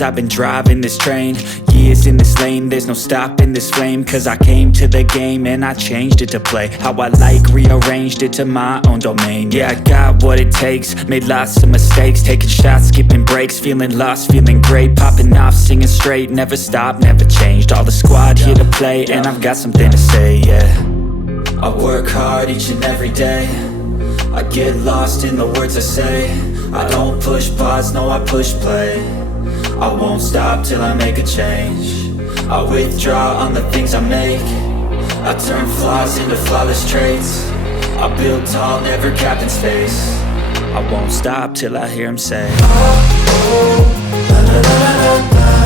years I've been driving this train, years in this lane, there's no stopping this flame. Cause I came to the game and I changed it to play how I like, rearranged it to my own domain. Yeah, I got what it takes, made lots of mistakes, taking shots, skipping breaks, feeling lost, feeling great, popping off, singing straight, never stopped, never changed. All the squad here to play, and I've got something to say, yeah. I work hard each and every day, I get lost in the words I say. I don't push pause, no, I push play. I won't stop till I make a change. I withdraw on the things I make, I turn flaws into flawless traits. I build tall, never capped in space. I won't stop till I hear him say, oh, oh, la, la, la, la, la.